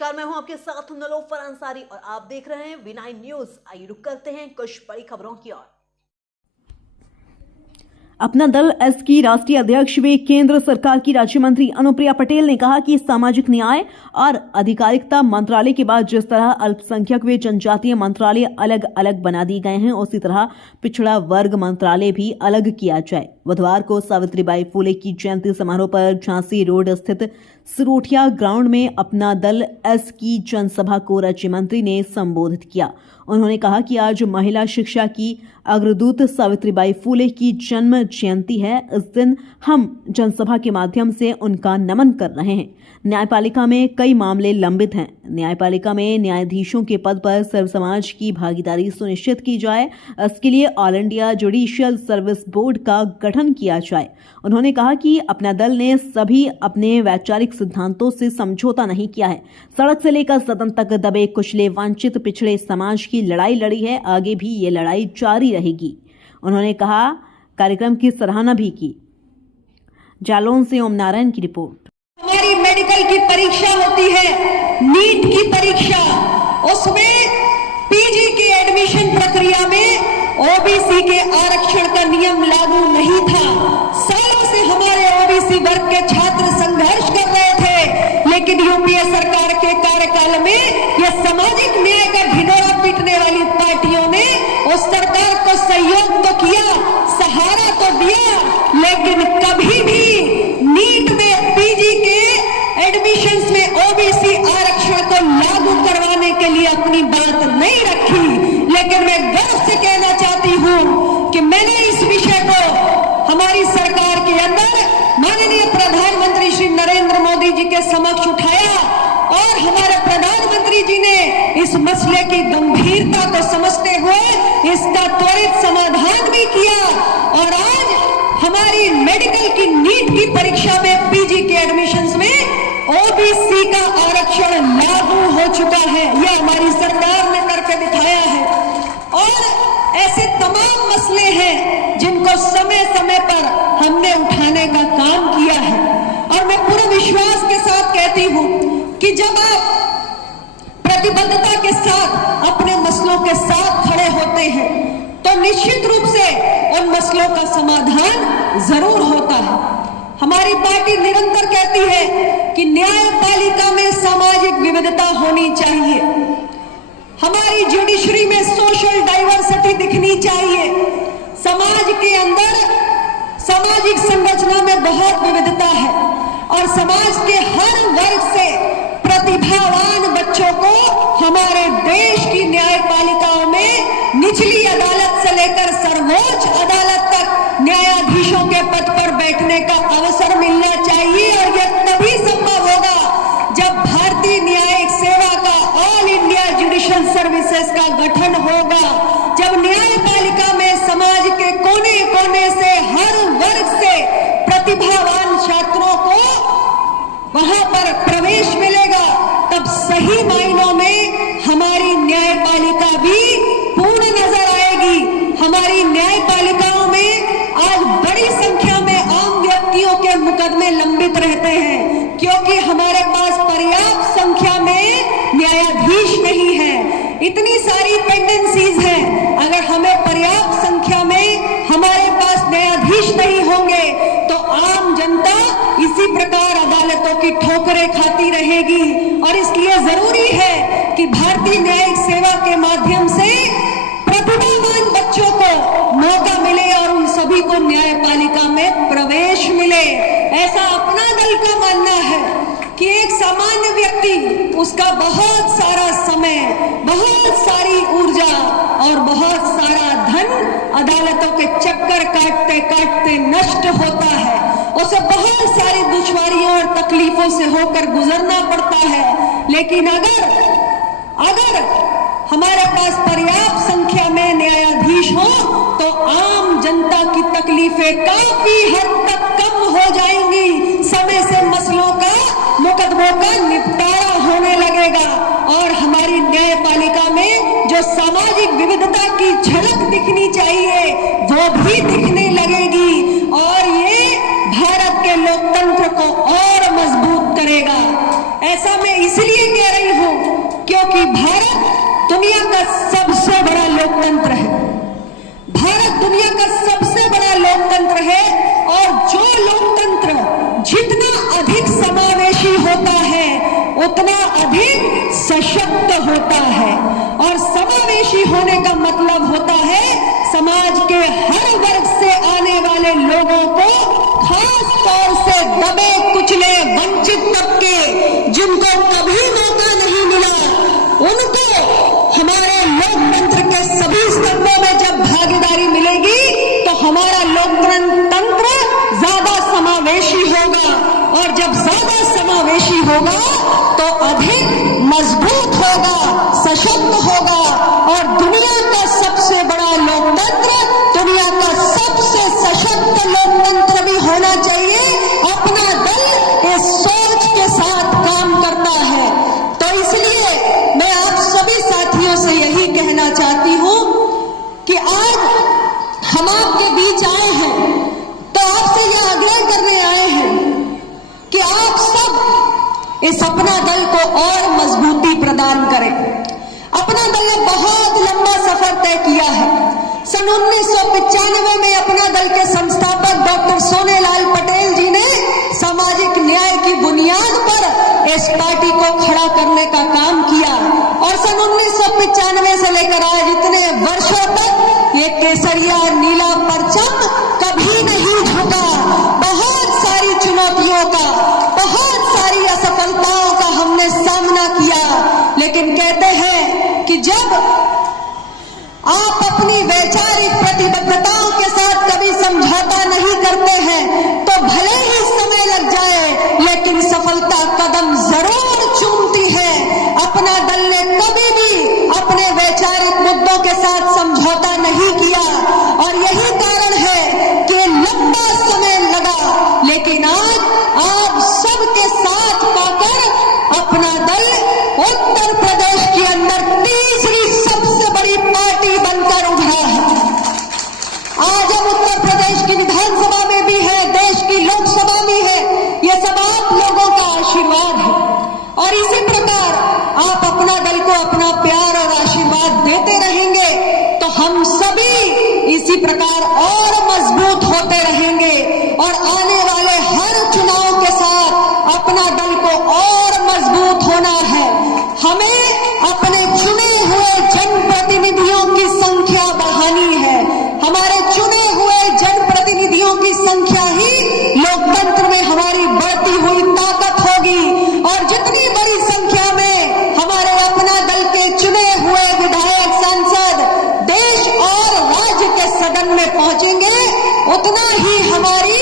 नमस्कार, मैं हूं आपके साथ नीलोफर अंसारी और आप देख रहे हैं V9 न्यूज। आइए रुक करते हैं कुछ बड़ी खबरों की ओर। अपना दल एस की राष्ट्रीय अध्यक्ष व केंद्र सरकार की राज्य मंत्री अनुप्रिया पटेल ने कहा कि सामाजिक न्याय और अधिकारिता मंत्रालय के बाद जिस तरह अल्पसंख्यक व जनजातीय मंत्रालय अलग अलग बना दिए गए हैं, उसी तरह पिछड़ा वर्ग मंत्रालय भी अलग किया जाए। बुधवार को सावित्रीबाई फुले की जयंती समारोह पर झांसी रोड स्थित सिरोठिया ग्राउंड में अपना दल एस की जनसभा को राज्य मंत्री ने संबोधित किया। उन्होंने कहा कि आज महिला शिक्षा की अग्रदूत सावित्रीबाई फुले की जन्म जयंती है। इस दिन हम जनसभा के माध्यम से उनका नमन कर रहे हैं। न्यायपालिका में कई मामले लंबित हैं। न्यायपालिका में न्यायाधीशों के पद पर सर्व समाज की भागीदारी सुनिश्चित की जाए। इसके लिए all India judicial service board का गठन किया जाए। उन्होंने कहा कि अपना दल ने सभी अपने वैचारिक सिद्धांतों से समझौता नहीं किया है। सड़क से लेकर सदन तक दबे कुचले वंचित पिछड़े समाज की लड़ाई लड़ी है, आगे भी ये लड़ाई जारी रहेगी। उन्होंने कहा कार्यक्रम की सराहना भी की। जालौन से ओम नारायण की रिपोर्ट। हमारी मेडिकल की परीक्षा होती है, नीट की परीक्षा, उसमें पीजी की एडमिशन प्रक्रिया में ओबीसी के आरक्षण का नियम लागू नहीं था। सालों से हमारे ओबीसी वर्ग के छात्र संघर्ष कर रहे थे, लेकिन यूपीए सरकार के कार्यकाल में यह सामाजिक न्याय का ढिंढोरा पीटने वाली पार्टियों ने उस सरकार को सहयोग तो किया, सहारा तो दिया, लेकिन कभी भी नीट में पीजी के एडमिशंस में ओबीसी आरक्षण को लागू करवाने के लिए अपनी बात नहीं रखी। लेकिन मैं गर्व से कहना चाहती हूं कि मैंने इस विषय को हमारी सरकार के अंदर माननीय प्रधानमंत्री श्री नरेंद्र मोदी जी के समक्ष उठाया और हमारे प्रधानमंत्री जी ने इस मसले की गंभीरता को समझते हुए इसका त्वरित समाधान भी किया और आज हमारी मेडिकल की नीट की परीक्षा में पीजी के एडमिशंस में ओबीसी का आरक्षण लागू हो चुका है। यह हमारी सरकार ने करके दिखाया है और ऐसे तमाम मसले हैं जिनको समय समय पर हमने उठाने का काम किया है। और मैं पूरे विश्वास के साथ कहती हूं कि जब आप प्रतिबद्धता के साथ अपने मसलों के साथ खड़े होते हैं तो निश्चित रूप से उन मसलों का समाधान जरूर होता है। हमारी पार्टी निरंतर कहती है कि न्यायपालिका में सामाजिक विविधता होनी चाहिए, हमारी जुडिशरी में सोशल डाइवर्सिटी दिखनी चाहिए। समाज के अंदर सामाजिक संरचना में बहुत विविधता है और समाज के हर वर्ग से प्रतिभावान बच्चों को हमारे देश की न्यायपालिकाओं में निचली अदालत से लेकर सर्वोच्च अदालत तक न्यायाधीशों के पद पर बैठने का अवसर मिलना चाहिए। और यह तभी संभव होगा जब भारतीय न्यायिक सेवा का ऑल इंडिया जुडिशियल सर्विसेज का गठन होगा, जब न्यायपालिका में समाज के कोने कोने से हर वर्ग से प्रतिभावान छात्रों को वहां पर प्रवेश मिलेगा, तब सही मायनों में हमारी न्यायपालिका भी पूर्ण नजर आएगी। हमारी न्यायपालिकाओं में आज बड़ी संख्या में आम व्यक्तियों के मुकदमे लंबित रहते हैं क्योंकि हमारे पास पर्याप्त संख्या में न्यायाधीश नहीं है। इतनी सारी पेंडेंसीज हैं, अगर हमें पर्याप्त संख्या में हमारे पास न्यायाधीश नहीं होंगे तो आम जनता इसी प्रकार अदालतों की ठोकरें खाती रहेगी। और इसलिए जरूरी है कि भारतीय न्यायिक सेवा के माध्यम से प्रतिभावान बच्चों को मौका मिले और उन सभी को न्यायपालिका में प्रवेश मिले। ऐसा अपना दल का मानना है कि एक सामान्य व्यक्ति, उसका बहुत सारा समय, बहुत सारी ऊर्जा और बहुत सारा धन अदालतों के चक्कर काटते काटते नष्ट होता है। उसे बहुत सारी दुश्वारियों और तकलीफों से होकर गुजरना पड़ता है। लेकिन अगर हमारे पास पर्याप्त संख्या में न्यायाधीश हो तो आम जनता की तकलीफें काफी हद तक कम हो जाएंगी। समय से मसलों का, मुकदमों का निपटारा होने लगेगा और हमारी न्यायपालिका में जो सामाजिक विविधता की झलक दिखनी चाहिए वो भी दिखने लगेगी और ये भारत के लोकतंत्र को और मजबूत करेगा। ऐसा मैं इसलिए कह रही हूं लोकतंत्र है। भारत दुनिया का सबसे बड़ा लोकतंत्र है और जो लोकतंत्र जितना अधिक समावेशी होता है उतना अधिक सशक्त होता है। और समावेशी होने का मतलब होता है समाज के हर वर्ग से आने वाले लोगों को, खास तौर से दबे कुचले वंचित तबके जिनको कभी मौका नहीं मिला, उनको हमारे लोकतंत्र के सभी स्तंभों में जब भागीदारी मिलेगी तो हमारा लोकतंत्र ज्यादा समावेशी होगा। और जब ज्यादा समावेशी होगा तो अधिक मजबूत होगा, सशक्त होगा। और दुनिया का सबसे बड़ा लोकतंत्र, दुनिया का सबसे सशक्त लोकतंत्र भी होना चाहिए। अपना दल इस सोच के साथ काम करता है। तो इसलिए मैं आप सभी साथियों से यही कहना चाहती हूं कि आज हम आपके बीच आए हैं तो आपसे यह आग्रह करने आए हैं कि आप सब इस अपना दल को और मजबूती प्रदान करें। अपना दल ने बहुत लंबा सफर तय किया है। सन 1995 में अपना दल के संस्थापक डॉक्टर सोनेलाल पटेल जी ने सामाजिक न्याय की बुनियाद पर इस पार्टी को खड़ा करने का काम किया। और सन 1995 से लेकर आज इतने वर्षों तक ये केसरिया नीला परचम कभी नहीं झुका। बहुत सारी चुनौतियों का, बहुत सारी असफलताओं का हमने सामना किया, लेकिन कहते हैं कि जब आप अपनी वैचारिक प्रतिबद्धताओं के साथ कभी समझौता नहीं करते हैं तो भले ही समय लग जाए लेकिन सफलता कदम जरूर चूमती है। अपना दल ने कभी भी अपने वैचारिक मुद्दों के साथ समझौता नहीं किया और यही कारण है कि लंबा समय लगा, लेकिन आज आप सबके साथ पाकर अपना दल उत्तर प्रदेश के अंदर तीसरी सबसे बड़ी पार्टी बनकर उभरा है। आज हम उत्तर प्रदेश की विधानसभा में भी है, देश की लोकसभा में है। ये सब आप लोगों का आशीर्वाद है और इसी प्रकार आप अपना दल को अपना प्यार और आशीर्वाद देते रहेंगे तो हम सभी इसी प्रकार और मजबूत होते रहेंगे और आने वाले हर चुनाव के साथ अपना दल को और मजबूत होना है। हमें अपने चुने हुए जनप्रतिनिधियों की संख्या बढ़ानी है। हमारे चुने हुए जनप्रतिनिधियों की संख्या ही लोकतंत्र में हमारी बढ़ती हुई ताकत होगी और जितनी बड़ी संख्या में हमारे अपना दल के चुने हुए विधायक, सांसद देश और राज्य के सदन में पहुंचेंगे, उतना ही हमारी